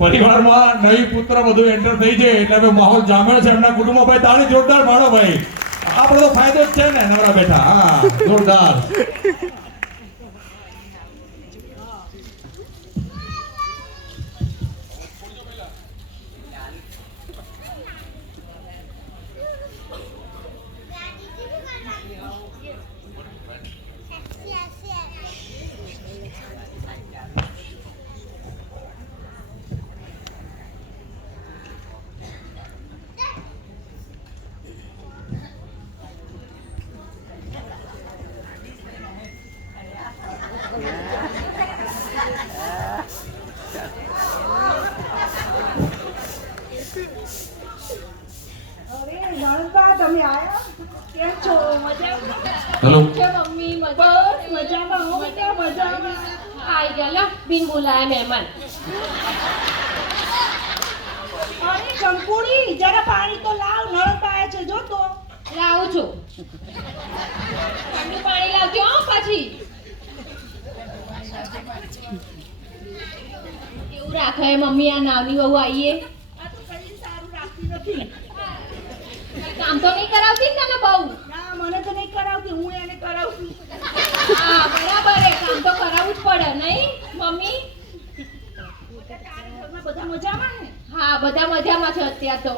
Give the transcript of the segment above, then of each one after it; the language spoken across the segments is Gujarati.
પરિવારમાં નવી પુત્ર બધું એન્ટર થઈ જાય એટલે હવે માહોલ જામેલ છે એમના કુટુંબમાં. ભાઈ તાળી જોરદાર માણો ભાઈ, આપણો તો ફાયદો જ છે ને નવરા બેઠા. હા જોરદાર. તમે આયા કેમ છો? મજામાં? હેલો મમ્મી મજામાં હું મજામાં આઈ ગયા બિન બોલાયા મહેમાન. અરે કંકુડી જરા પાણી તો લાવ, નળક આયા છે જો તો. લાવું છું. ઠંડુ પાણી લાવજો હો પછી. કેવું રાખે મમ્મી આ નાની વહુ આવીએ? આ તો કઈ સારું રાખતી નથી. કામ તો નહીં કરાવતી ને તને બહુ? ના મને તો નહીં કરાવતી, હું એને કરાવતી. હા બરાબર છે, કામ તો કરાવવું જ પડે નહીં મમ્મી? તારા ઘરમાં બધા મજામાં ને? હા બધા મજામાં છે અત્યારે તો.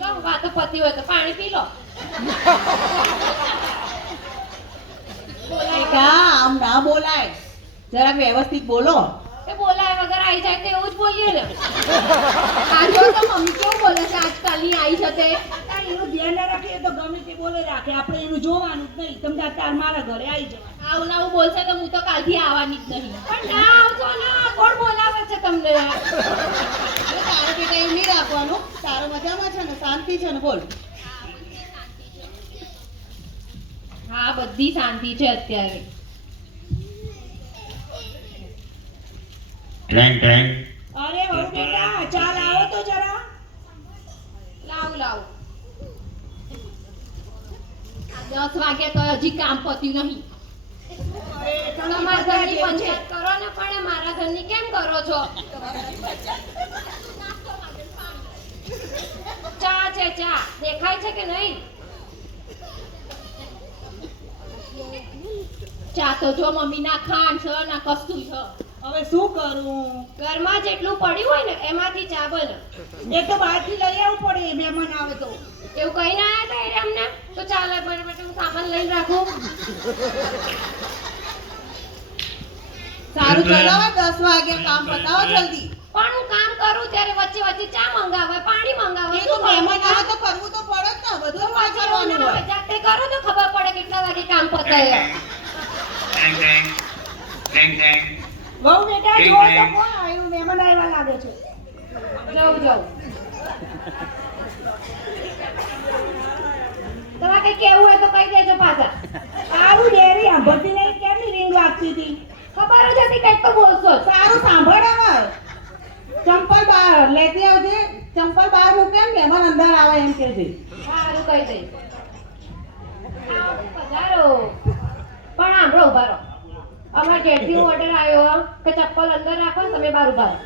લો વાતો પતી હોય તો પાણી પી લો. બોલાય કા આમ ના બોલાય, જરા વ્યવસ્થિત બોલો. એ બોલાય વગર આવી જાય તો એવું જ બોલીએ ને. આ જો તો મમ્મી કેવું બોલે છે આજકાલની આવી છે તે. તારે એનું ધ્યાન ના રાખે તો ગમે તે બોલે રાખે, આપણે એનું જોવાનું જ નહીં. તમે તાર મારા ઘરે આવી જાવ. આવું ને આવું બોલશે તો હું તો કાલથી આવવાની જ નહીં. પણ ના આવજો ના, કોણ બોલાવે છે તમને? તારે બેટા એવું નહીં રાખવાનું, તારો મજામાં છે ને, શાંતિ છે ને, બોલ. હા બધી શાંતિ છે અત્યારે. અરે વહુ બેટા ચાલ આવો તો જરા. લાવ લાવ. 10 વાગ્યા તો હજી કામ પત્યું નહીં. તમારા ઘરની પંચાયત કરો ને, પણ મારા ઘરની કેમ કરો છો? ચા છે ચા, દેખાય છે કે નહીં? ચા તો જો મમ્મી ના ખાંડ છે ના કશું છે. હવે શું કરું? ઘરમાં જેટલું પડ્યું હોય ને એમાંથી ચા બને. એક તો બહારથી લઈ આવવું પડે મહેમાન આવે તો. એવું કઈ ના આવ્યા હતા અમને તો ચાલે, બરાબર હું સામાન લઈને રાખું. સારું ચલો, 10 વાગે કામ પતાવો જલ્દી. પણ હું કામ કરું ત્યારે વચ્ચે વચ્ચે ચા મંગાવે, પાણી મંગાવે. એ તો મહેમાન આવે તો કરવું તો પડે જ ને, બધું જ કરવાનું હોય. જાતે કરો તો ખબર પડે કેટલા વાગે કામ પતાય. વહુ બેટા જો તો કોણ આવ્યું? મહેમાન આવ્યા લાગે છે. જાઉં જાઉં. તમારે કઈ કેવું હોય તો કહી દેજો પાછા. સારું ડેરી સાંભળતી નહીં, કેટલી રીંગ વાગતી હતી. ખબર જ હતી કંઈક તો બોલશો જ. સારું સાંભળ, હવે ચંપલ બહાર લેતી આવજે. ચંપલ બહાર મૂકે ને મહેમાન અંદર આવે એમ કે છે. સારું કહી દઈશ. પધારો. પણ સાંભળો ઉભા રહો. અમારા ઘેરથી ઓર્ડર આવ્યો કે ચપ્પલ અંદર રાખો ને તમે બહાર ઉભા રહો.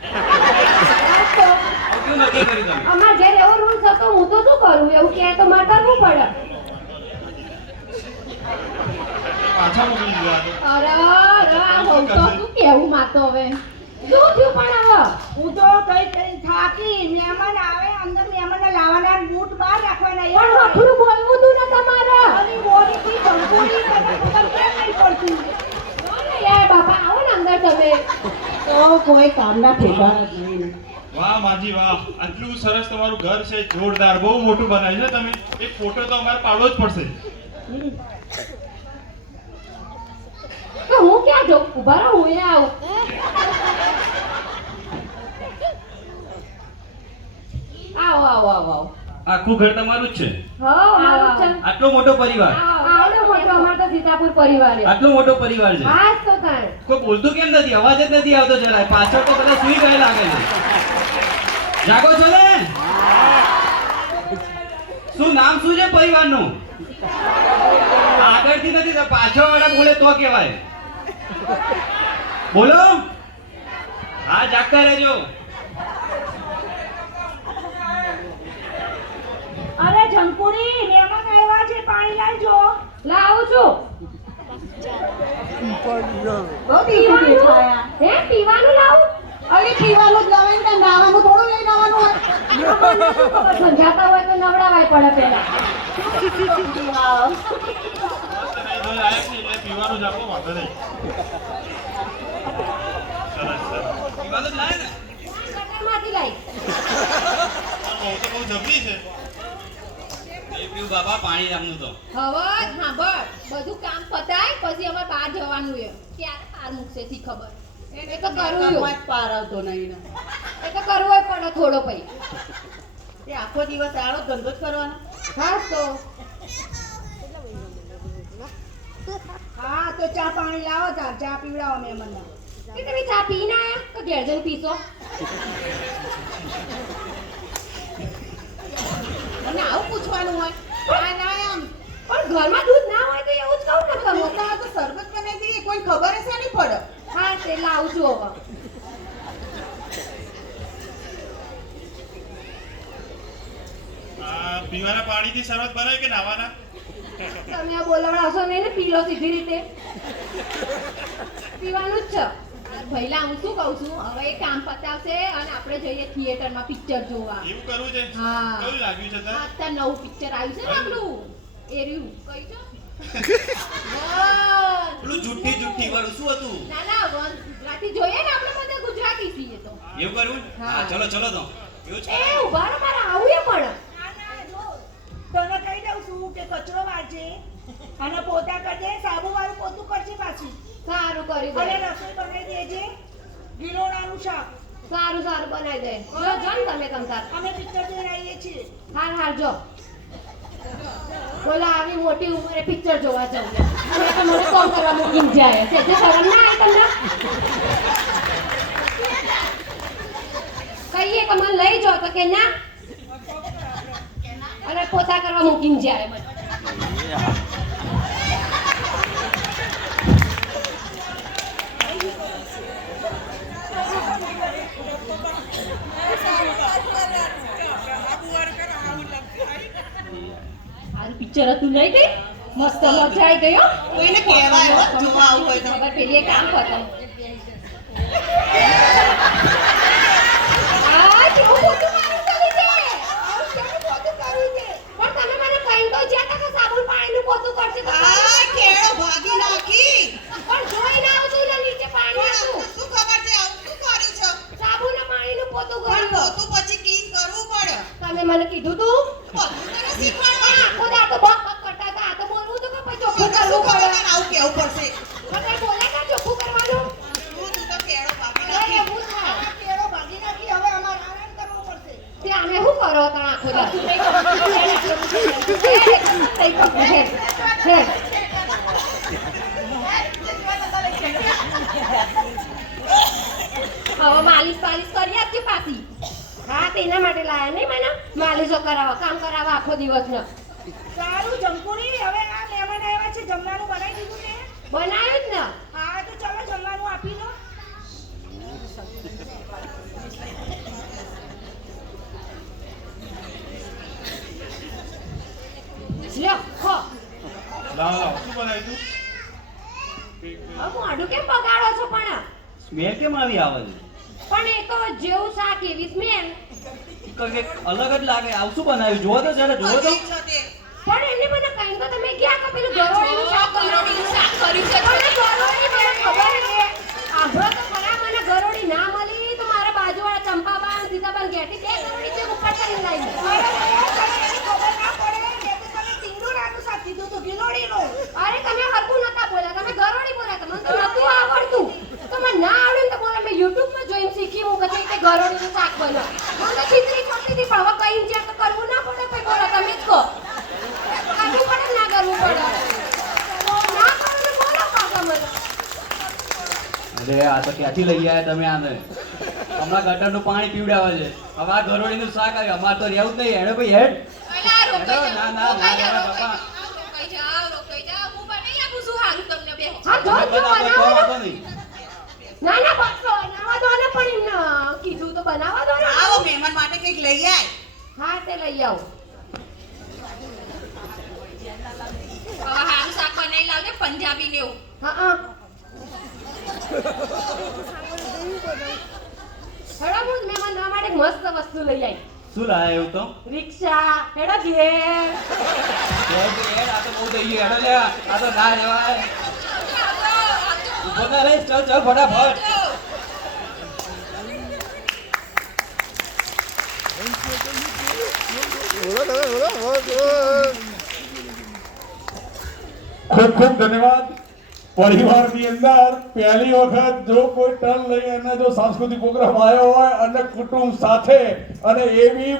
અમારા ઘેર એવો રૂલ્સ હતો, હું તો શું કરું? એવું કહે તો મારે કરવું પડે. અરે અરે આ હોવ તો શું કેવું માતો હવે? શું થયું પણ હવે? હું તો કઈ કઈ થાકી. મહેમાન આવે અંદર, મહેમાનને લાવવાના બૂટ બહાર રાખવાના. પણ હઠું બોલવું તું ને તમારે. અરે બોલીથી કંકુડી તને ખબર કેમ નહીં પડતી? એ બાપા આવો ને અંદર તમે. તો કોઈ કામના ઠેકાણા જ નહીં. વાહ માજી વાહ, આટલું સરસ તમારું ઘર છે, જોરદાર, બહુ મોટું બનાવ્યું છે તમે. એક ફોટો તો અમારે પાડવો જ પડશે. તો હું ક્યાં જાઉં? ઉભા રહો, હું આવું. આવો આવો આવો આવો. આખું ઘર તમારું જ છે? હા મારું છે. આટલો મોટો પરિવાર? આવડો મોટો અમારો તો સીતાપુર પરિવાર છે. આટલો મોટો પરિવાર છે? હા તો કાંઈ. કોઈ બોલતું કેમ નથી? અવાજ જ નથી આવતો જરાય. પાછળ તો બધા સુઈ ગયા લાગે છે. જાગો છો ને? શું નામ શું છે પરિવારનું? આગળથી નથી તો પાછળ વાળા બોલે તો કહેવાય. બોલો. હા, જાગતા રહેજો. અરે જંકુડી મહેમાન આવ્યા છે પાણી લાવજો. લાવું છું. બહુ તીખું દેખાયા. હે પીવાનું લાવું? અરે પીવાનું જ લાવે ને નાવાનું થોડું લઈને આવવાનું હોય. સમજાતા હોય તો નવડાવાય પડે પેલા. વાવ. બસ નહીં ધોઈ આયા જ નહીં, એટલે પીવાનું જ આપો, વાંધો નહીં. સરસ, સરસ. પીવાનું જ લાવે ને? ગટરમાંથી લાવી. પણ બહુ તો બહુ જબરી છે. એ પીવું બાબા પાણી નામનું તો. હવે સાંભળ, બધું કામ પતાય પછી અમારે બહાર જવાનું છે. ક્યારે પાર મૂકશે થી ખબર. એ તો કરવું કામમાં જ પાર આવતો નહીં ને. એ તો કરવો પડે થોડો પછી. એ આખો દિવસ આડો ધંધો જ કરવાનો. હા તો હા તો ચા પાણી લાવો તાર ચા પીવડાવો મહેમાનને. કે તમે ચા પી ના આયા તો ઘેર જઈને પીશો. મને આવું પૂછવાનું હોય. ના ના એમ. પણ ઘરમાં દૂધ ના હોય તો એવું જ કહું ને તમે. મોટા તો શરબત બનાવી દઈએ કોઈ ખબર હશે નહીં પડે. હા તે લાવું છું હવે. આ પીવાના પાણીથી શરબત બનાવે કે નાવાના? તમે આ બોલાવડાવશો નહીં ને પી લો સીધી રીતે. પીવાનું જ છે. પહેલા હું શું કહું છું, હવે એ કામ પતાવશે અને આપણે જઈએ થિયેટરમાં પિક્ચર જોવા. એવું કરવું છે? હા. કેવું લાગ્યું છે તને? અત્યારે નવું પિક્ચર આવ્યું છે ને આપણું એર્યું કઈ છો પેલું જુઠ્ઠી વાળું શું હતું? ના ના ગુજરાતી જોઈએ ને આપણે બધા ગુજરાતી છીએ તો. એવું કરવું? હા. હા, ચલો ચલો તો. એવું છે? એ ઉભા રહો, મારે આવું એ પણ. તને કહી દઉં છું કે કચરો વાળજે અને પોતા કરજે, સાબુ વાળું પોતું કરજે પાછી. સારું કરી અને દે. રસોઈ બનાવી દેજે ગિલોડાનું શાક. સારું સારું બનાવી દે. જો જો ને તમે તમતાર. અમે પિક્ચર જોઈને આવીએ છીએ. હાર હાર જો. બોલા આવી મોટી ઉંમરે પિક્ચર જોવા જવું અને તો મને કોમ કરવા મૂકીને જાય છે. જે શરમ ના આવે તમને? કહીએ કે મને લઈ જાઓ તો કે ના અને પોતા કરવા મૂકીને જાય મને. સારું પિક્ચર હતું નહીં કઈ મસ્ત મજા આવી ગઈ હો. કોઈને કહેવાય હો, જોવા આવું હોય તો. ખબર પેલી એ કામ પતાવ. આ કેવું પોતું મારું કરી દે. આવું કેવું પોતું કર્યું છે? પણ તમે મને કહીને તો જ્યાં તક સાબુન પાણીનું પોતું કરશે તો આ કેળો ભાગી નાખી. પણ જોઈ ના આવતું ને નીચે પાણી હતું. શું ખબર છે આવું શું કર્યું છે? સાબુન ને પાણીનું પોતું પણ કર્યું. પોતું પછી ક્લીન કરવું પડે. તમે મને કીધું તું પોતું તને શીખવાડવાનું. આખો દા તો બક બક કરતા હતા. આ તો બોલવું તો કે પછી ચોખ્ખું તને શું કરવું ખબર પડે. છે? આવું કેવું પડશે. મને બોલે કે ચોખ્ખું કરવાનું. તું તો કેળો ભાગી અરે નાખી. એવું થાય. આ કેળો ભાગી નાખી, હવે અમારે આરામ કરવો પડશે. તે અમે શું કરો તણ આખો દા? હવે માલિશ પાલિશ કરી આપજે પાછી. હા તેના માટે લાયા નહીં મને માલિશો કરાવવા કામ કરાવવા આખો દિવસ ને સારું જંકુડી, હવે આ મહેમાન આવ્યા છે, જમવાનું બનાવી દીધું ને? બનાવ્યું જ ને. હા તો ચલો જમવાનું આપી દો. લ્યો ખો. લાવો લાવો, શું બનાવ્યું તું? હવે મોઢું કેમ બગાડો છો પણ? સ્મેલ કેમ આવી આવે છે? પણ એ તો જેવું શાક એવી સ્મેલ. કંઈક અલગ જ લાગે. આવું શું બનાવ્યું? જોવો તો જરા, જોવો તો. છે તે. પણ એમને મને કહીને તો તમે ગયા કે પેલું ગરોળીનું શાક કર્યું છે. પણ ગરોળી મને ખબર છે. આભળો તો ખરા, મને ગરોળી ના મળી તો મારા બાજુવાળા ચંપાબા અને સીતાબા ઘેરથી બે ગરોળી છે ઉપર કરીને લાવી. અરે તને એની ખબર ના પડે, મેં તો તને ટીંડોળાનું શાક કીધું તું, ગિલોડીનું. અરે તમે હરખું નતા બોલ્યા, તમે ગરોળી બોલ્યા. તમને તો નતું આવડતું. તો મને ના આવડે ને તો બોલે મેં યુટ્યુબમાં જોઈને શીખી હું કે તે ગરોળીનું શાક બનાવ. મને ચિત્રી છોડતી હતી પણ હવે કઈ જ્યાં તો કરવું ના પડે ભાઈ. બોલો તમે જ કહો. કરવું પડે ના કરવું પડે? ના કરું ને બોલો પાછા મને. અરે આ તો ક્યાંથી લઈ આવ્યા તમે આને? હમણાં ગટરનું પાણી પીવડાવે છે. હવે આ ગરોળીનું શાક આવ્યું. અમારે તો રહેવું જ નહીં. હેડો ભાઈ હેડ. ના ના ના જરા બાપા. હા જો જો બનાવો, કોઈ બનાવો વાંધો નહીં. ના ના બસ બનાવવા દો ને પણ એમને કીધું તો બનાવવા દો ને આવો મહેમાન માટે કંઈક લઈ આય. હા તે લઈ આવો હવે હારું શાક બનાવી લાવજે પંજાબી ને એવું. હા હા હેડો હું મહેમાન ના માટે એક મસ્ત વસ્તુ લઈ આવી શું લાયા એવું તો રિક્ષા હેડો ઘેર આ તો બહુ થઈ ગયું હેડો લે આ તો ના રહેવાય ઉભો ના રહે ચલ ચલ ફટાફટ ખૂબ ખૂબ ધન્યવાદ પરિવારની અંદર પહેલી વખત જો કોઈ ટર્ન લઈ અને જો સાંસ્કૃતિક પ્રોગ્રામ આવ્યો હોય અને કુટુંબ સાથે અને એવી